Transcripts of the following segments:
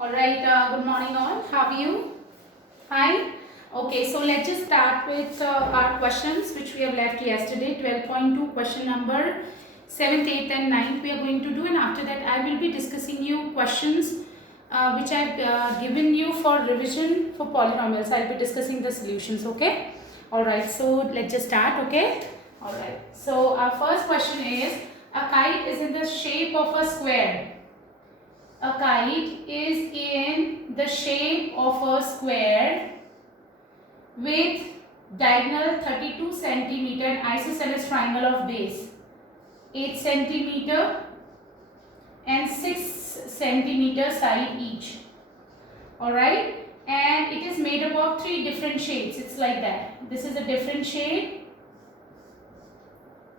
All right, good morning all. How are you? Fine? Okay, so let's just start with our questions which we have left yesterday. 12.2 question number 7th, 8th and 9th we are going to do, and after that I will be discussing you questions which I have given you for revision for polynomials. I will be discussing the solutions, okay? Alright, so let's just start, okay? Alright, so our first question is, a kite is in the shape of a square. A kite is in the shape of a square with diagonal 32 centimeter and isosceles triangle of base 8 centimeter and 6 centimeter side each. Alright, and it is made up of 3 different shades. It's like that. This is a different shade,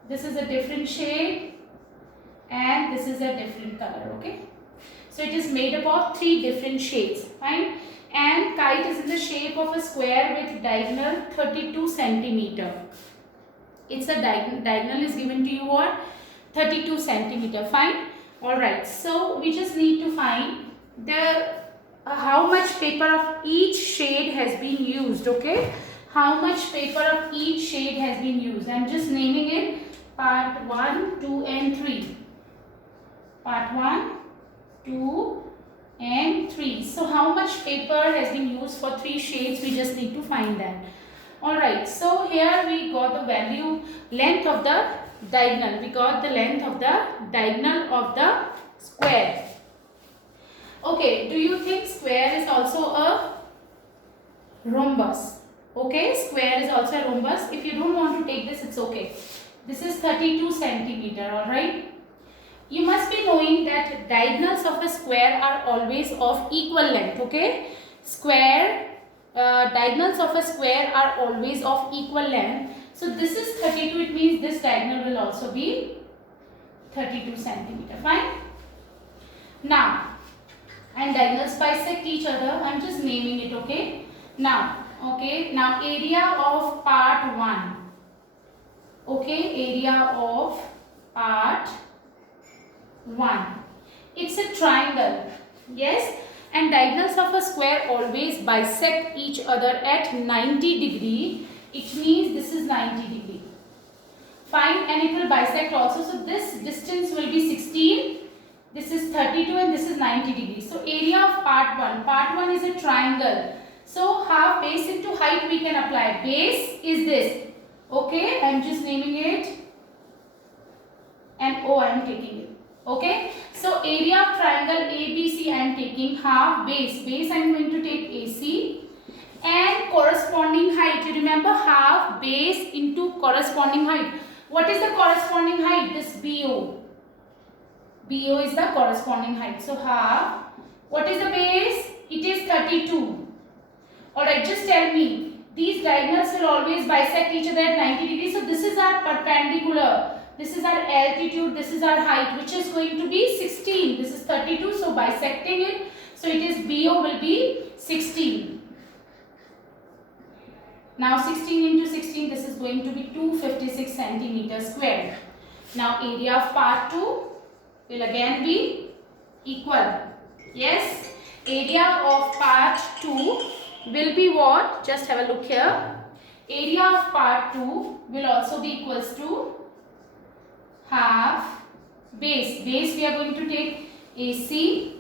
this is a different shade, and this is a different color. Okay, so it is made up of 3 different shades. Fine. And kite is in the shape of a square with diagonal 32 centimeter. It's a diagonal is given to you or 32 centimeter. Fine. Alright, so we just need to find the how much paper of each shade has been used. Okay, how much paper of each shade has been used. I'm just naming it part 1, 2 and 3. Part 1, 2 and 3. So how much paper has been used for 3 shades? We just need to find that. Alright, so here we got the value length of the diagonal. We got the length of the diagonal of the square. Okay, do you think square is also a rhombus? Okay, square is also a rhombus. If you don't want to take this, it's okay. This is 32 centimeter, alright. You must be knowing that diagonals of a square are always of equal length. Okay, diagonals of a square are always of equal length. So this is 32. It means this diagonal will also be 32 centimeter. Fine. Now, and diagonals bisect each other. I'm just naming it. Okay. Now, area of part 1. Okay, area of part 1. It's a triangle. Yes, and diagonals of a square always bisect each other at 90 degree. It means this is 90 degree. Fine, and it will bisect also. So this distance will be 16. This is 32 and this is 90 degrees. So area of part 1. Part 1 is a triangle. So half base into height we can apply. Base is this. Okay, I am just naming it. And O I am taking it. Okay, so area of triangle ABC I am taking half base. Base I am going to take AC and corresponding height. You remember half base into corresponding height. What is the corresponding height? This BO. BO is the corresponding height. So half. What is the base? It is 32. Alright, just tell me. These diagonals will always bisect each other at 90 degrees. So this is our perpendicular. This is our altitude, this is our height, which is going to be 16. This is 32, so bisecting it. So it is BO will be 16. Now 16 into 16, this is going to be 256 centimeters square. Now area of part 2 will again be equal. Yes, area of part 2 will be what? Just have a look here. Area of part 2 will also be equals to half base. Base we are going to take AC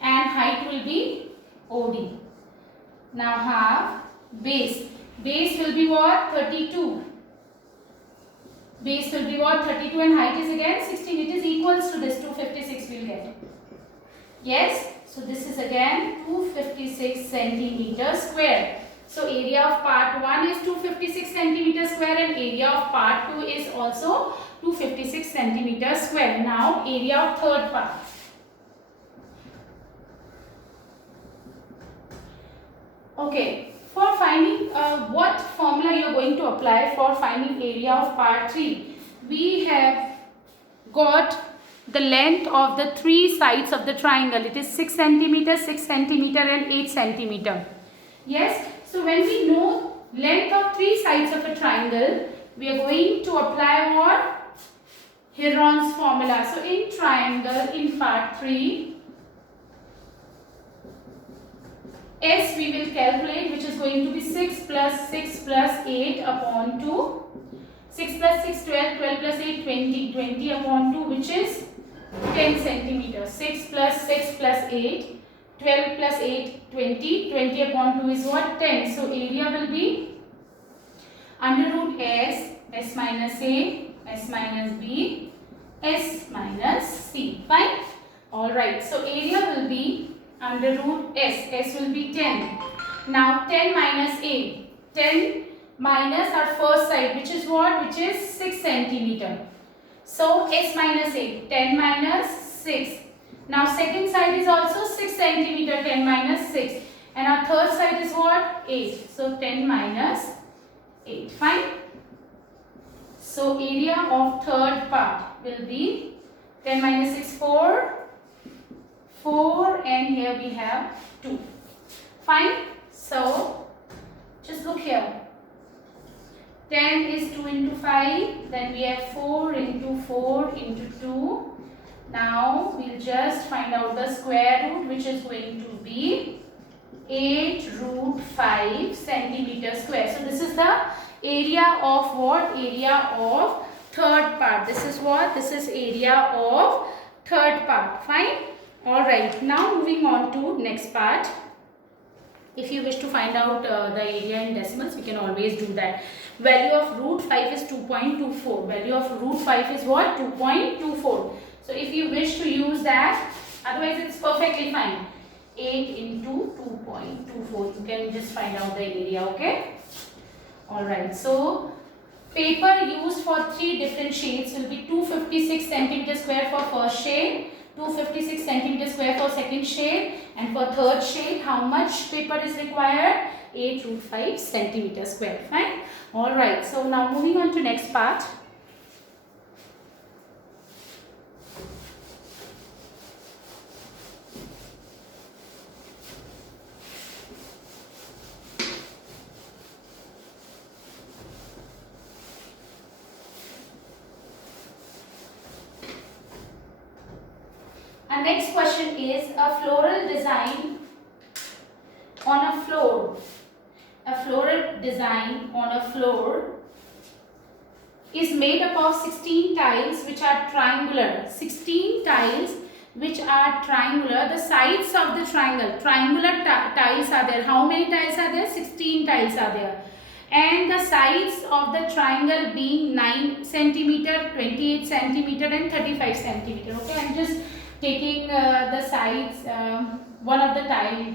and height will be OD. Now half base. Base will be what? 32. Base will be what? 32 and height is again 16. It is equals to this 256 we will get. Yes. So this is again 256 centimeters square. So area of part 1 is 256 centimeters square and area of part 2 is also 256 centimeters square. Now area of third part. Okay, for finding what formula you are going to apply for finding area of part 3, we have got the length of the 3 sides of the triangle. It is 6 centimeter, 6 centimeter and 8 centimeter. Yes, so when we know length of 3 sides of a triangle, we are going to apply what? Heron's formula. So in triangle in part 3, S we will calculate, which is going to be 6 plus 6 plus 8 upon 2. 6 plus 6, 12, 12 plus 8, 20, 20 upon 2, which is 10 centimeters. 6 plus 6 plus 8, 12 plus 8, 20, 20 upon 2 is what? 10. So area will be under root S, S minus A, S minus B, S minus C. Fine? Alright, so area will be under root S, S will be 10. Now 10 minus A, 10 minus our first side, which is what? Which is 6 centimeter. So S minus A, 10 minus 6. Now second side is also 6 centimeter, 10 minus 6. And our third side is what? 8. So 10 minus 8. Fine? So area of third part will be 10 minus 6, 4. 4 and here we have 2. Fine? So just look here. 10 is 2 into 5. Then we have 4 into 4 into 2. Now we'll just find out the square root, which is going to be 8 root 5 centimeter square. So this is the area of what? Area of third part. This is what? This is area of third part. Fine? Alright. Now moving on to next part. If you wish to find out the area in decimals, we can always do that. Value of root 5 is 2.24. Value of root 5 is what? 2.24. So if you wish to use that, otherwise it's perfectly fine. 8 into 2.24. You can just find out the area, okay? Alright, so paper used for 3 different shades will be 256 centimeter square for first shade, 256 centimeter square for second shade, and for third shade, how much paper is required? 8 root 5 centimeter square. Fine? Alright, so now moving on to next part. Our next question is a floral design on a floor. A floral design on a floor is made up of 16 tiles which are triangular. 16 tiles which are triangular. The sides of the triangular tiles are there. How many tiles are there? 16 tiles are there. And the sides of the triangle being 9 centimeter, 28 centimeter and 35 centimeter. Okay, I'm just taking the sides, one of the tile,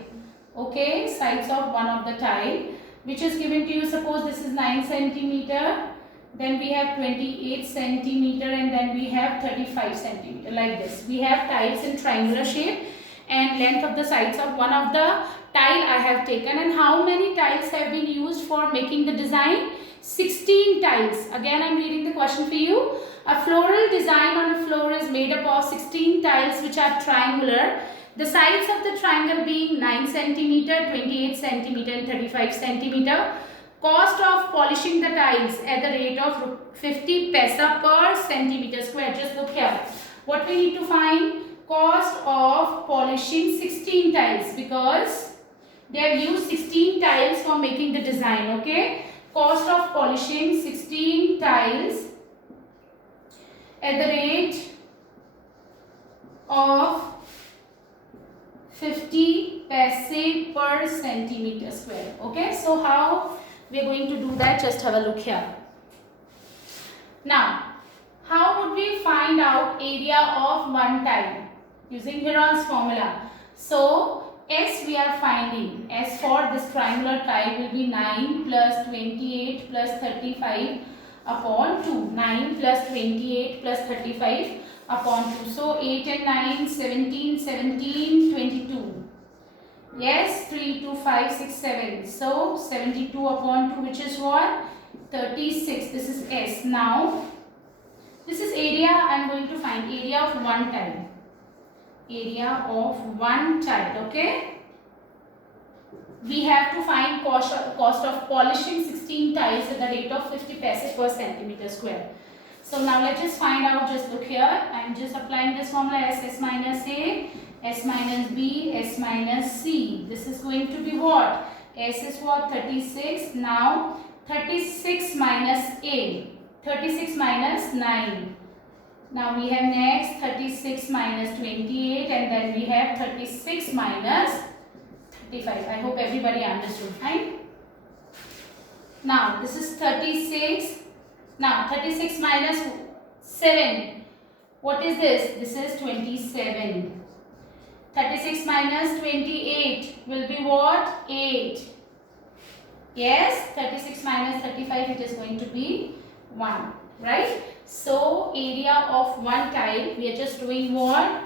okay, sides of one of the tile, which is given to you. Suppose this is 9 centimeter, then we have 28 centimeter, and then we have 35 centimeter, like this. We have tiles in triangular shape, and length of the sides of one of the tile I have taken. And how many tiles have been used for making the design? 16 tiles. Again, I am reading the question for you. A floral design on a floor is made up of 16 tiles which are triangular. The sides of the triangle being 9 centimeter, 28 centimeter and 35 centimeter. Cost of polishing the tiles at the rate of 50 paisa per centimeter square. Just look here. What we need to find? Cost of polishing 16 tiles, because they have used 16 tiles for making the design. Okay. Cost of polishing 16 tiles at the rate of 50 paise per centimeter square. Okay, so how we are going to do that? Just have a look here. Now, how would we find out area of one tile? Using Heron's formula. So, S we are finding. S for this triangular tile will be 9 plus 28 plus 35 upon 2. 9 plus 28 plus 35 upon 2. So 8 and 9, 17, 17, 22. Yes, 3, 2, 5, 6, 7. So 72 upon 2, which is what? 36. This is S. Now, this is area. I am going to find area of one tile. Area of one tile. Okay. We have to find cost of polishing 16 tiles at the rate of 50 paise per centimeter square. So now let's just find out. Just look here. I am just applying this formula. S minus A, S minus B, S minus C. This is going to be what? S is what? 36. Now 36 minus A. 36 minus 9. Now we have next 36 minus 28, and then we have 36 minus 35. I hope everybody understood. Fine. Now this is 36. Now 36 minus 7. What is this? This is 27. 36 minus 28 will be what? 8. Yes, 36 minus 35, it is going to be 1. Right? So area of one tile, we are just doing what?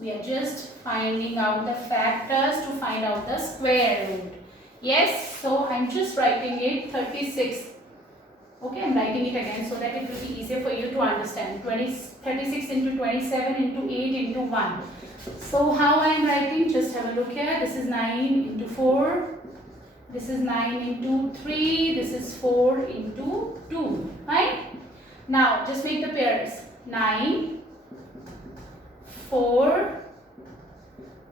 We are just finding out the factors to find out the square root. Yes, so I am just writing it 36. Okay, I am writing it again so that it will be easier for you to understand. 36 into 27 into 8 into 1. So how I am writing? Just have a look here. This is 9 into 4. This is 9 into 3. This is 4 into 2. Right? Now just make the pairs. 9, 4.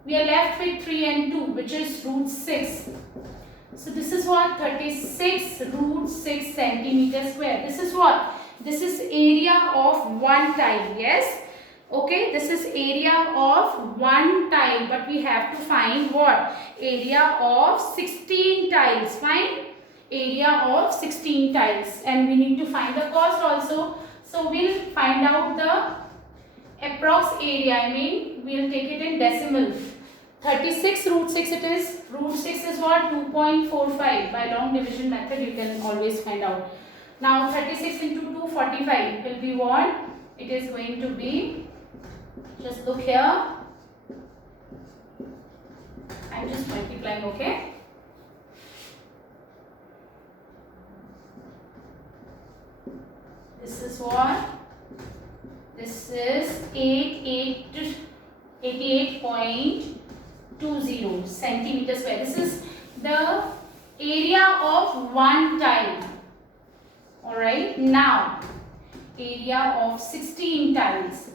We are left with 3 and 2, which is root 6. So this is what? 36 root 6 centimeter square. This is what? This is area of one tile. Yes? Okay, this is area of one tile, but we have to find what? Area of 16 tiles. Fine? Area of 16 tiles, and we need to find the cost also. So we'll find out the approx area. I mean, we'll take it in decimal. 36 root 6 it is. Root 6 is what? 2.45. By long division method you can always find out. Now 36 into 2, 45 will be what? It is going to be, just look here. I'm just multiplying, okay? This is what? This is 88.20 centimeter square. This is the area of one tile. Alright, now area of 16 tiles.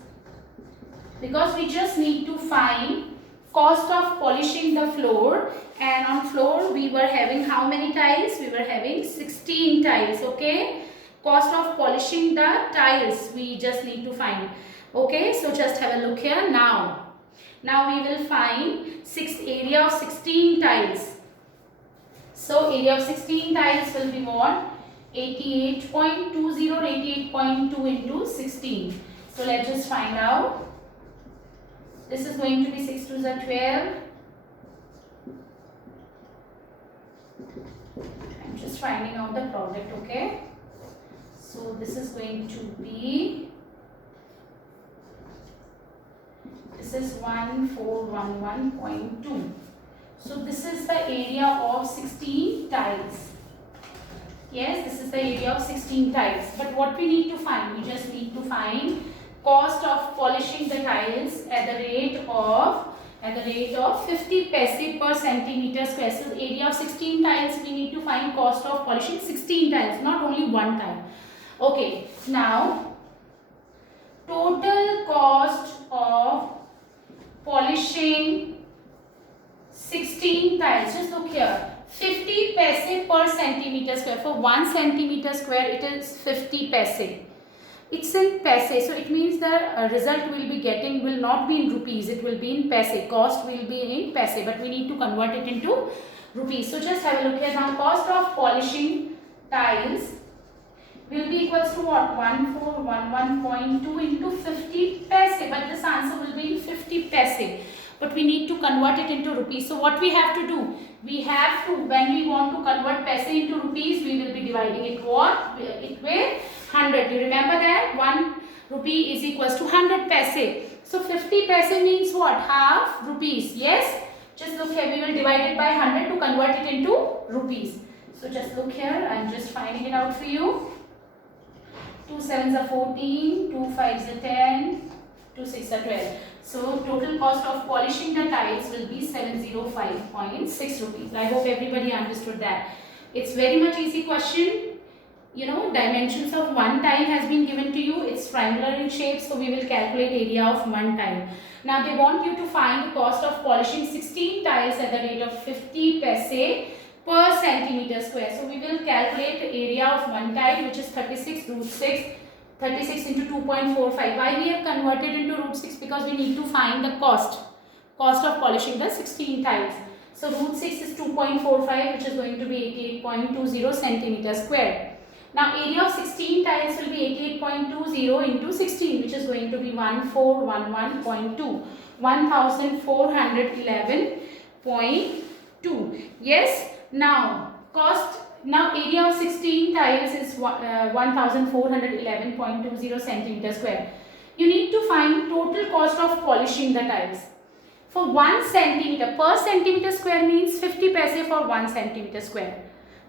Because we just need to find cost of polishing the floor, and on floor we were having how many tiles? We were having 16 tiles, okay? Cost of polishing the tiles we just need to find. Okay, so just have a look here now. Now we will find area of 16 tiles. So area of 16 tiles will be what? 88.20, 88.2 into 16. So let's just find out. This is going to be 6 to the 12. I'm just finding out the product, okay? So this is going to be, this is 1411.2. So this is the area of 16 tiles. Yes, this is the area of 16 tiles. But what we need to find? We just need to find cost of polishing the tiles at the rate of 50 paise per centimeter square. So the area of 16 tiles, we need to find cost of polishing 16 tiles, not only one tile. Okay, now total cost of polishing 16 tiles. Just look here. 50 paise per centimeter square. For 1 centimeter square, it is 50 paise. It's in paise, so it means the result we will be getting will not be in rupees. It will be in paise. Cost will be in paise, but we need to convert it into rupees. So just have a look here now. Cost of polishing tiles will be equals to what? 1411.2 into 50 paise. But this answer will be in 50 paise. But we need to convert it into rupees. So what we have to do? We have to, when we want to convert paise into rupees, we will be dividing it what? It with 100. You remember that? 1 rupee is equals to 100 paise. So 50 paise means what? Half rupees. Yes? Just look here. We will divide it by 100 to convert it into rupees. So just look here. I am just finding it out for you. 2 sevens are 14, 2 fives are 10, 2 6 are 12. So total cost of polishing the tiles will be 705.6 rupees. I hope everybody understood that. It's very much easy question. dimensions of one tile has been given to you. It's triangular in shape, so we will calculate area of one tile. Now they want you to find the cost of polishing 16 tiles at the rate of 50 paise per centimeter square. So we will calculate the area of one tile, which is 36 root 6, 36 into 2.45. Why we have converted into root 6? Because we need to find the cost of polishing the 16 tiles. So root 6 is 2.45, which is going to be 88.20 centimeter square. Now area of 16 tiles will be 88.20 into 16, which is going to be 1411.2, 1411.2. Yes. Now area of 16 tiles is 1411.20 centimeter square. You need to find total cost of polishing the tiles. For 1 centimeter per centimeter square means 50 paise for 1 centimeter square.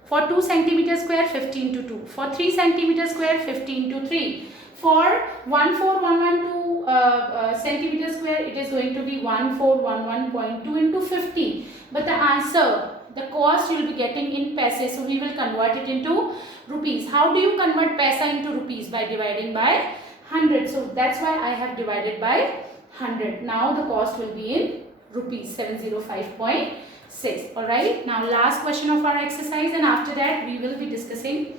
For 2 centimeter square, 15 to 2. For 3 centimeter square, 15 to 3. For 1411 centimeter square, it is going to be 1411.2 into 50. But the answer, the cost you will be getting in paise, so we will convert it into rupees. How do you convert paise into rupees? By dividing by 100. So that's why I have divided by 100. Now the cost will be in rupees, 705.6. Alright, now last question of our exercise, and after that we will be discussing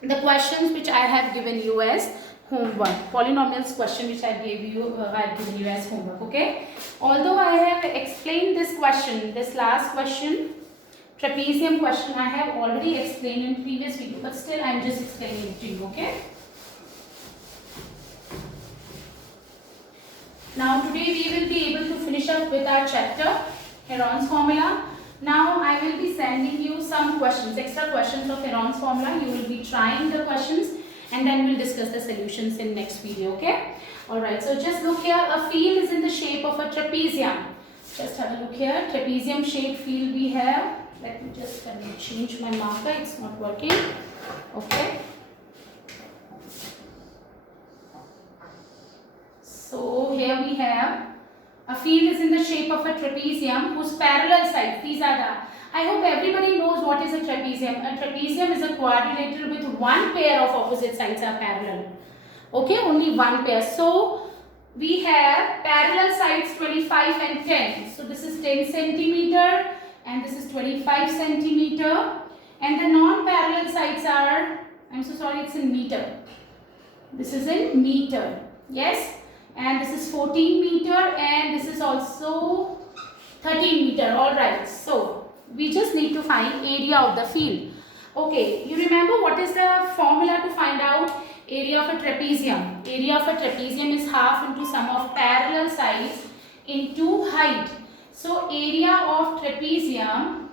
the questions which I have given you as homework. Polynomials question which I gave you, I have given you as homework. Okay. Although I have explained this question, this last question, trapezium question, I have already explained in previous video, but still I am just explaining it to you. Okay. Now today we will be able to finish up with our chapter Heron's formula. Now I will be sending you some questions, extra questions of Heron's formula. You will be trying the questions and then we'll discuss the solutions in next video. Okay. Alright, so just look here. A field is in the shape of a trapezium. Just have a look here. Trapezium shaped field we have. Let me just change my marker. It's not working. Okay. So here we have a field is in the shape of a trapezium whose parallel sides, these are the, I hope everybody knows what is a trapezium. A trapezium is a quadrilateral with one pair of opposite sides are parallel. Okay, only one pair. So we have parallel sides 25 and 10. So this is 10 centimeter and this is 25 centimeter. And the non-parallel sides are, I'm so sorry, it's in meter. This is in meter. Yes. And this is 14 meter and this is also 13 meter. Alright, so we just need to find area of the field. Okay, you remember what is the formula to find out area of a trapezium? Area of a trapezium is half into sum of parallel sides into height. So area of trapezium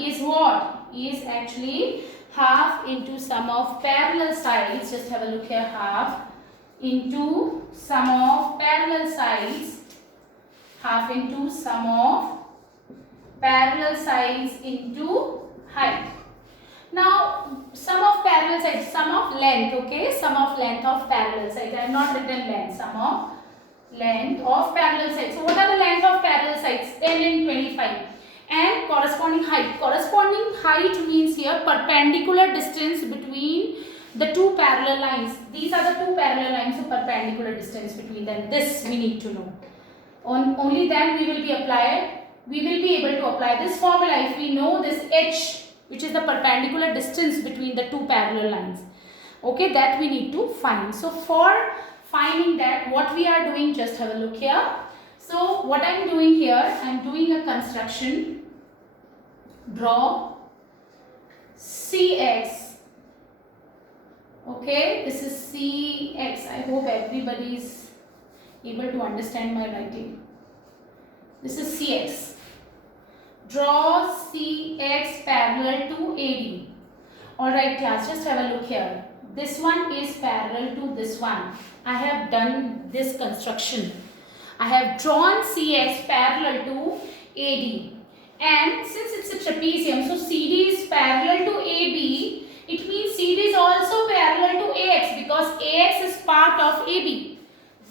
is what? Is actually half into sum of parallel sides. Just have a look here. Half into sum of parallel sides. Half into sum of parallel sides into height. Now sum of parallel sides, sum of length. Okay, sum of length of parallel sides. I have not written length. Sum of length of parallel sides. So what are the length of parallel sides? 10 and 25. And corresponding height. Corresponding height means here perpendicular distance between the two parallel lines. These are the two parallel lines, so perpendicular distance between them. This we need to know. Only then we will be able to apply this formula if we know this h, which is the perpendicular distance between the two parallel lines. Okay, that we need to find. So for finding that, what we are doing, just have a look here. So what I am doing here, I am doing a construction. Draw CX. Okay, this is CX. I hope everybody is able to understand my writing. This is CX. Draw CX parallel to AD. Alright class, just have a look here. This one is parallel to this one. I have done this construction. I have drawn CX parallel to AD. And since it's a trapezium, so CD is parallel to AB. It means CD is also parallel to AX because AX is part of AB.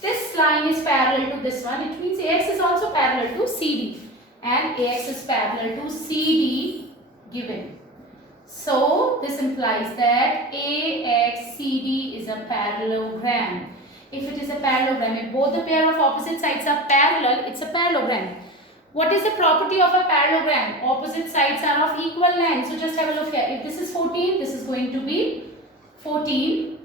This line is parallel to this one. It means AX is also parallel to CD. And AX is parallel to CD. given. So this implies that AXCD is a parallelogram. If it is a parallelogram, if both the pair of opposite sides are parallel, it's a parallelogram. What is the property of a parallelogram? Opposite sides are of equal length. So just have a look here. If this is 14, this is going to be 14.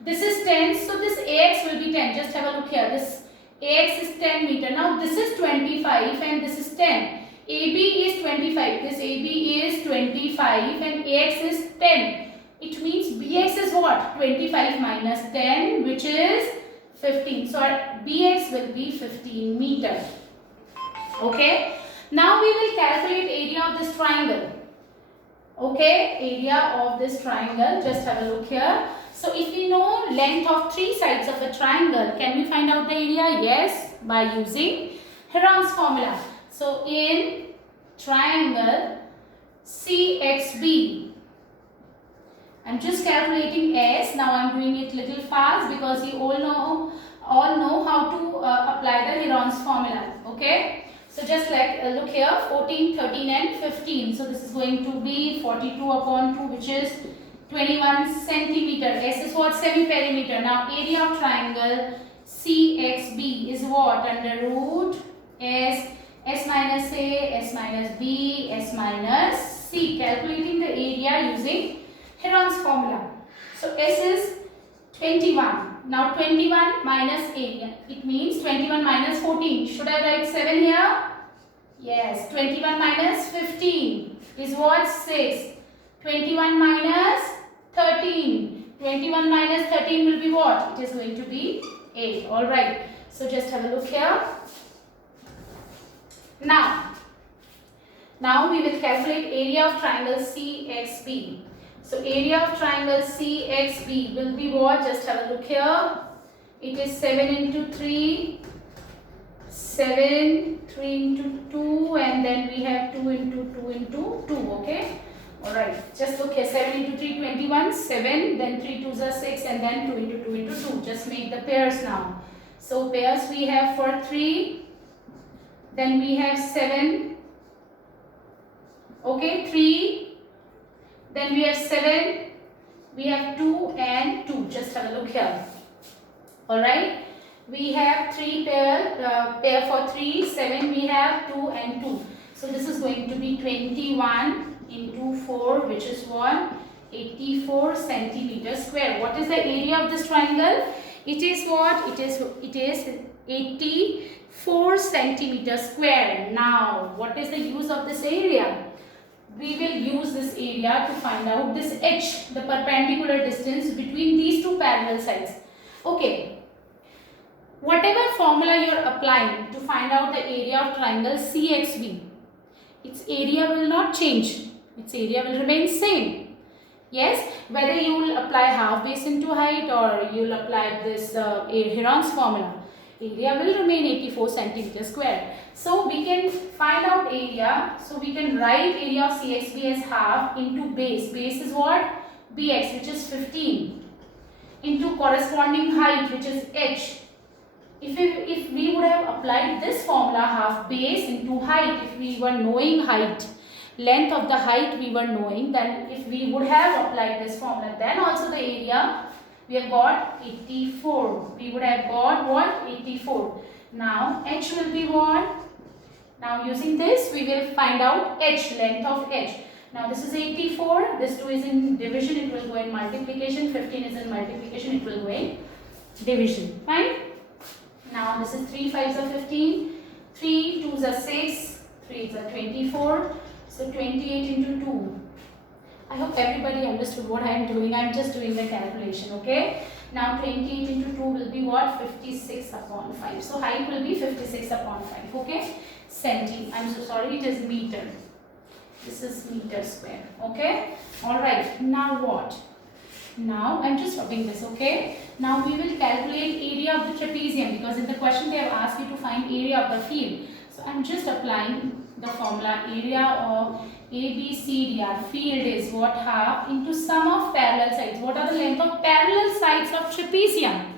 This is 10, so this AX will be 10. Just have a look here. This AX is 10 meter. Now this is 25 and this is 10. AB is 25. This AB is 25 and AX is 10. It means BX is what? 25 minus 10, which is 15. So our BX will be 15 meter. Okay. Now we will calculate area of this triangle. Okay. Area of this triangle. Just have a look here. So if we know length of three sides of a triangle, can we find out the area? Yes, by using Heron's formula. So in triangle CXB, I'm just calculating S. Now I'm doing it little fast because you all know how to apply the Heron's formula. Okay. So just like look here, 14, 13 and 15. So this is going to be 42 upon 2, which is 21 centimeter. S is what? Semi-perimeter. Now area of triangle CXB is what? Under root S minus A, S minus B, S minus C. Calculating the area using Heron's formula. So S is 21. Now 21 minus A. It means 21 minus 14. Should I write 7 here? Yes. 21 minus 15 is what? 6. 21 minus 13. 21 minus 13 will be what? It is going to be 8. Alright. So just have a look here. Now we will calculate area of triangle CXB. So area of triangle CXB will be what? Just have a look here. It is 7 into 3, 7, 3 into 2, and then we have 2 into 2 into 2. Okay. Alright. Just look here. 7 into 3, 21, 7, then 3 2s are 6, and then 2 into 2 into 2. Just make the pairs now. So pairs we have for 3, then we have 7. Okay, 3, then we have 7, we have 2 and 2. Just have a look here. Alright, we have 3 pair for 3, 7 we have 2 and 2. So this is going to be 21 into 4, which is what? 84 centimeter square. What is the area of this triangle? It is what? It is 84 centimeter square. Now, what is the use of this area? We will use this area to find out this h, the perpendicular distance between these two parallel sides. Okay. Whatever formula you are applying to find out the area of triangle CXB, its area will not change. Its area will remain same. Yes, whether you will apply half base into height or you will apply this Heron's formula, area will remain 84 centimeter square. So we can find out area. So we can write area of CXB as half into base. Base is what? BX, which is 15, into corresponding height, which is h. If we would have applied this formula, half base into height, if we were knowing height, length of the height we were knowing, then if we would have applied this formula, then also the area we have got 84. We would have got what? 84. Now h will be what? Now using this we will find out h, length of h. Now this is 84, this 2 is in division, it will go in multiplication, 15 is in multiplication, it will go in division. Fine. Now this is 3 5s are 15, 3 2s are 6, 3s are 24, so 28 into 2. I hope everybody understood what I am doing. I am just doing the calculation, okay? Now 28 into 2 will be what? 56 upon 5. So height will be 56 upon 5, okay? I'm so sorry, it is meter. This is meter square, okay? Alright, now what? Now I'm just stopping this, okay? Now we will calculate area of the trapezium, because in the question they have asked you to find area of the field. So I'm just applying the formula. Area of ABCD, our field is what? Half into sum of parallel sides. What are the length of parallel sides of trapezium?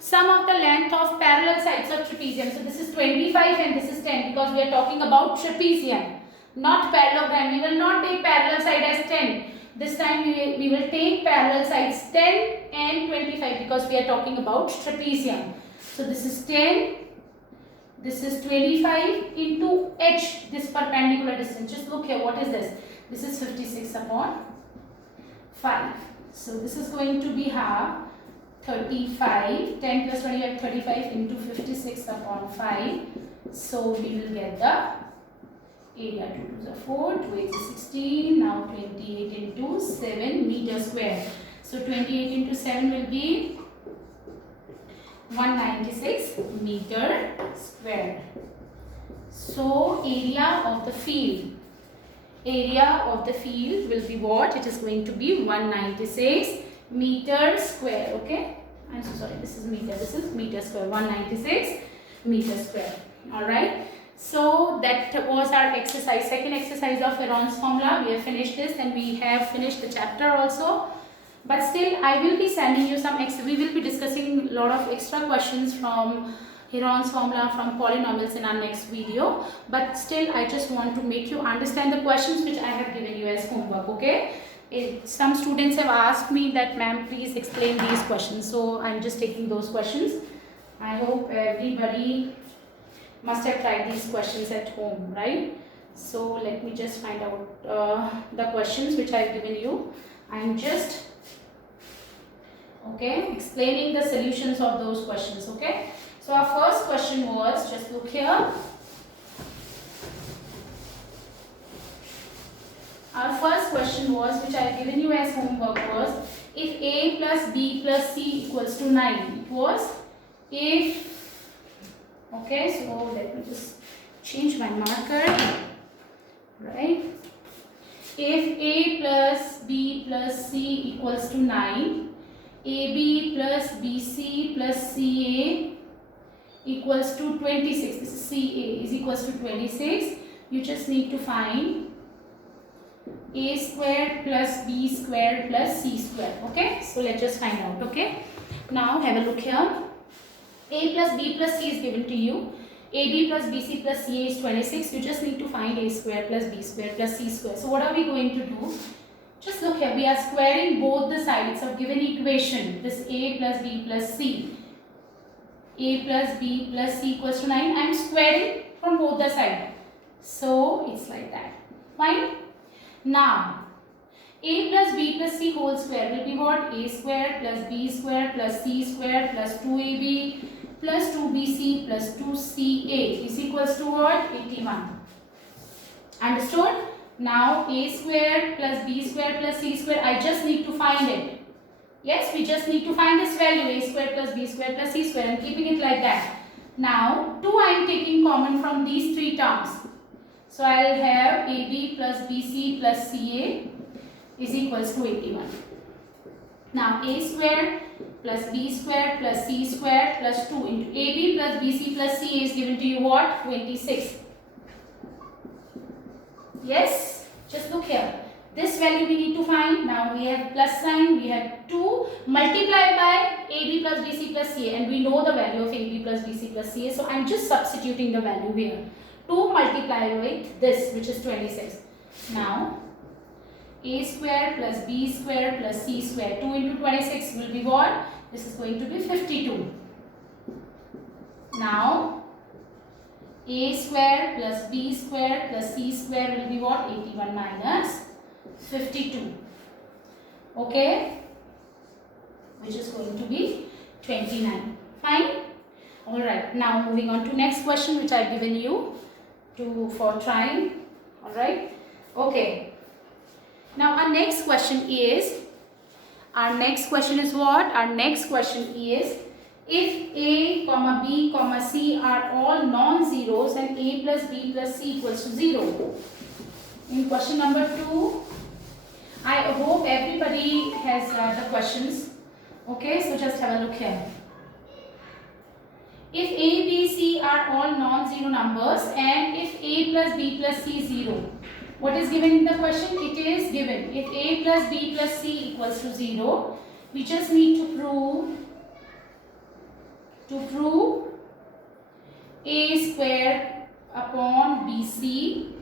Sum of the length of parallel sides of trapezium. So this is 25 and this is 10, because we are talking about trapezium. not parallelogram. We will not take parallel side as 10. This time we will take parallel sides 10 and 25 because we are talking about trapezium. So this is 10, this is 25 into h, this perpendicular distance. Just look here, what is this? This is 56 upon 5. So this is going to be half 35, 10 plus 25, 35 into 56 upon 5. So we will get the area. 2 to the 4, 2 8 is 16, now 28 into 7 meter square. So 28 into 7 will be 196 meter square. So area of the field. Area of the field will be what? It is going to be 196 meter square. Okay. I'm so sorry. This is meter. This is meter square. 196 meter square. Alright. So that was our exercise. Second exercise of Heron's formula. We have finished this and we have finished the chapter also. But still I will be sending you some we will be discussing a lot of extra questions from Heron's formula, from polynomials in our next video. But still I just want to make you understand the questions which I have given you as homework. Okay. Some students have asked me that ma'am please explain these questions. So I am just taking those questions. I hope everybody must have tried these questions at home, right? So let me just find out the questions which I have given you. I am just explaining the solutions of those questions. Okay, so our first question was, just look here. Our first question was, which I have given you as homework, was if a plus b plus c equals to 9. It was if, okay, so let me just change my marker, right? If a plus b plus c equals to 9, ab plus bc plus ca equals to 26. This is ca is equals to 26. You just need to find a squared plus b squared plus c squared. Okay, so let's just find out. Okay, now have a look here. A plus b plus c is given to you. AB plus BC plus CA is 26. You just need to find a square plus b square plus c square. So what are we going to do? Just look here. We are squaring both the sides of given equation. This a plus b plus c. A plus b plus c equals to 9. I am squaring from both the sides. So it's like that. Fine. Now a plus b plus c whole square will be what? A square plus b square plus c square plus 2ab plus 2bc plus 2ca is equals to what? 81. Understood? Now a square plus b square plus c square, I just need to find it. Yes, we just need to find this value, a square plus b square plus c square, and keeping it like that. Now 2 I am taking common from these three terms. So I will have ab plus bc plus ca is equals to 81. Now a square plus b square plus c square plus 2 into ab plus bc plus ca is given to you what? 26. Yes, just look here. This value we need to find. Now we have plus sign, we have 2 multiplied by ab plus bc plus ca, and we know the value of ab plus bc plus ca. So I am just substituting the value here. 2 multiplied with this, which is 26. Now a square plus b square plus c square, 2 into 26 will be what? This is going to be 52. Now a square plus b square plus c square will be what? 81 minus 52. Okay, which is going to be 29. Fine. Alright, now moving on to next question which I have given you for trying. Alright, okay. Now our next question is what? Our next question is, if a, comma b, comma c are all non-zeros, then a plus b plus c equals to 0. In question number 2, I hope everybody has the questions. Okay, so just have a look here. If a, b, c are all non-zero numbers and if a plus b plus c is 0, what is given in the question? It is given if a plus b plus c equals to 0, we just need to prove a square upon bc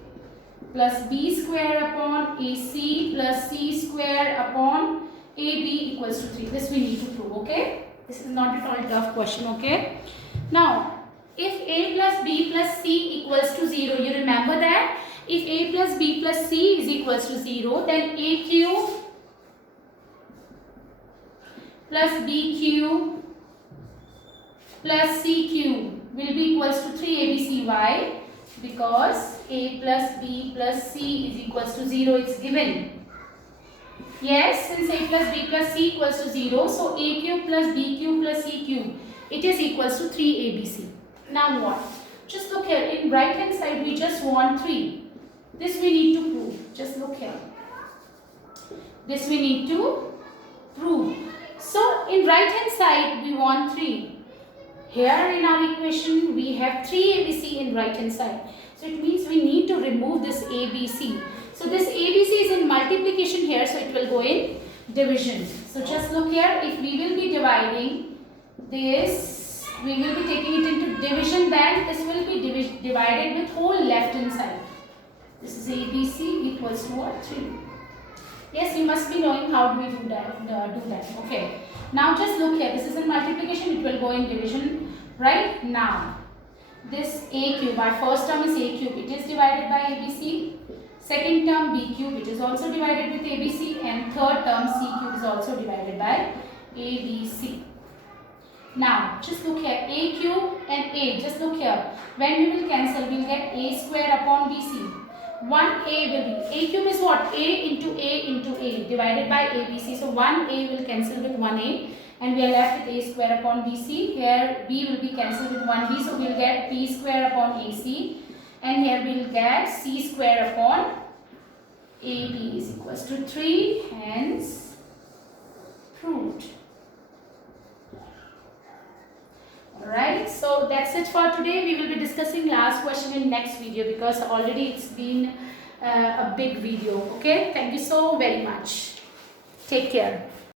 plus b square upon AC plus c square upon AB equals to 3. This we need to prove, okay? This is not at all tough question, okay? Now, if A plus B plus C equals to 0, you remember that? If A plus B plus C is equals to 0, then A cube plus B cube plus C cube will be equals to 3ABC. Why? Because A plus B plus C is equals to 0, it's given. Yes, since A plus B plus C equals to 0, so A cube plus B cube plus C cube, it is equals to 3ABC. Now what? Just look here, in right hand side we just want 3. This we need to prove. Just look here. This we need to prove. So in right hand side we want 3. Here in our equation we have 3ABC in right hand side. So it means we need to remove this ABC. So this ABC is in multiplication here, so it will go in division. So just look here, if we will be dividing this, we will be taking it into division, then this will be divided with whole left hand side. This is ABC equals to what? 3. Yes, you must be knowing how do we do that. Okay. Now just look here, this is in multiplication, it will go in division. Right now, this A cube, our first term is A cube, it is divided by ABC. Second term B cube, it is also divided with ABC, and third term C cube is also divided by ABC. Now just look here, A cube and A, just look here, when we will cancel we will get A square upon BC. 1A will be, A cube is what? A into A divided by ABC. So 1A will cancel with 1A and we are left with A square upon BC. Here B will be cancelled with 1B, so we will get B square upon AC. And here we will get C square upon AB is equals to 3, hence proved. Alright, so that's it for today. We will be discussing last question in next video because already it's been a big video. Okay, thank you so very much. Take care.